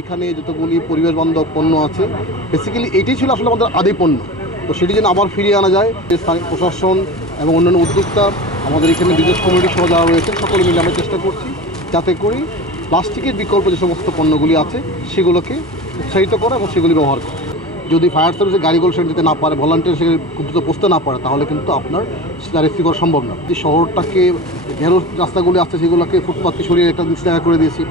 এখানে যতগুলি পরিবেশ বান্ধব পণ্য আছে বেসিক্যালি এইটাই ছিল আসলে আমাদের আদি পণ্য। তো সেটি যেন আবার ফিরিয়ে আনা যায়, স্থানীয় প্রশাসন এবং অন্যান্য উদ্যোক্তা, আমাদের এখানে বিজনেস কমিউনিটি সহ যারা রয়েছে সকলে মিলে আমরা চেষ্টা করছি যাতে করে প্লাস্টিকের বিকল্প যে সমস্ত পণ্যগুলি আছে সেগুলোকে উৎসাহিত করা এবং সেগুলি ব্যবহার করা। যদি ফায়ার সার্ভিসের গাড়িগুলো সেখানে যেতে না পারে, ভলান্টিয়ার সেখানে খুব দ্রুত পৌঁছতে না পারে, তাহলে কিন্তু আপনার সেটা রেস্কিউ করা সম্ভব না। যে শহরটাকে ঘেরো রাস্তাগুলি আছে সেগুলোকে ফুটপাথকে সরিয়ে একটা নিচে জায়গা করে দিয়েছি,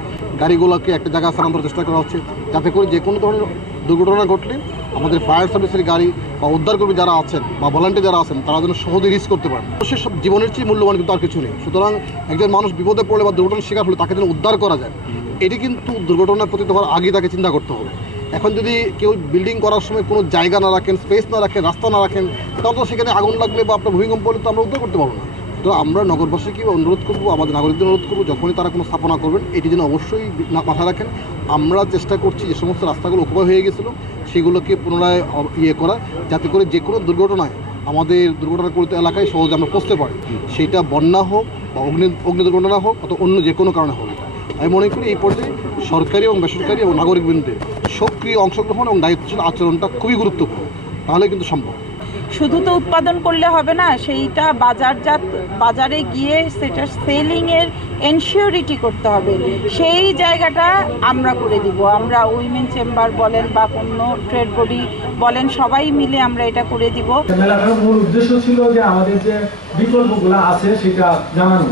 গাড়িগুলোকে একটা জায়গা স্থানান্তরের চেষ্টা করা হচ্ছে যাতে করে যে কোনো ধরনের দুর্ঘটনা ঘটলে আমাদের ফায়ার সার্ভিসের গাড়ি বা উদ্ধারকর্মী যারা আছেন বা ভলান্টিয়ার যারা আছেন তারা যেন সহজে রিস্ক করতে পারেন। মানুষের সব জীবনের চেয়ে মূল্যবান কিন্তু আর কিছু নেই। সুতরাং একজন মানুষ বিপদে পড়লে বা দুর্ঘটনার শিকার হলে তাকে যেন উদ্ধার করা যায়, এটি কিন্তু দুর্ঘটনার পতিত হওয়ার আগে তাকে চিন্তা করতে হবে। এখন যদি কেউ বিল্ডিং করার সময় কোনো জায়গা না রাখেন, স্পেস না রাখেন, রাস্তা না রাখেন, তাহলে তো সেখানে আগুন লাগলে বা আপনার ভূমিকম্প হলে তো আমরা উদ্ধার করতে পারবো না। তো আমরা নগরবাসীকে অনুরোধ করবো, আমাদের নাগরিকদের অনুরোধ করবো, যখনই তারা কোনো স্থাপনা করবেন এটি যেন অবশ্যই মাথায় রাখেন। আমরা চেষ্টা করছি যে সমস্ত রাস্তাগুলো অকুপায় হয়ে গেছিলো সেগুলোকে পুনরায় করা, যাতে করে যে কোনো দুর্ঘটনায় আমাদের দুর্ঘটনাকবলিত এলাকায় সহজে আমরা পৌঁছতে পারি, সেটা বন্যা হোক বা অগ্নি দুর্ঘটনা হোক অথবা অন্য যে কোনো কারণে হোক। আমি মনে করি এই পর্যায়ে সরকারি এবং বেসরকারি এবং নাগরিকবৃন্দের সক্রিয় অংশগ্রহণ এবং দায়িত্বশীল আচরণটা খুবই গুরুত্বপূর্ণ, তাহলে কিন্তু সম্ভব। শুধু তো উৎপাদন করলে হবে না, সেইটা বাজারে গিয়ে সেটা সেলিংয়ের এনশিওরিটি করতে হবে। সেই জায়গাটা আমরা করে দিব। আমরা উইমেন চেম্বার বলেন বা কোনো ট্রেড বডি বলেন, সবাই মিলে আমরা এটা করে দিব। মেলাটার মূল উদ্দেশ্য ছিল যে আমাদের যে বিকল্পগুলো আছে সেটা জানানো।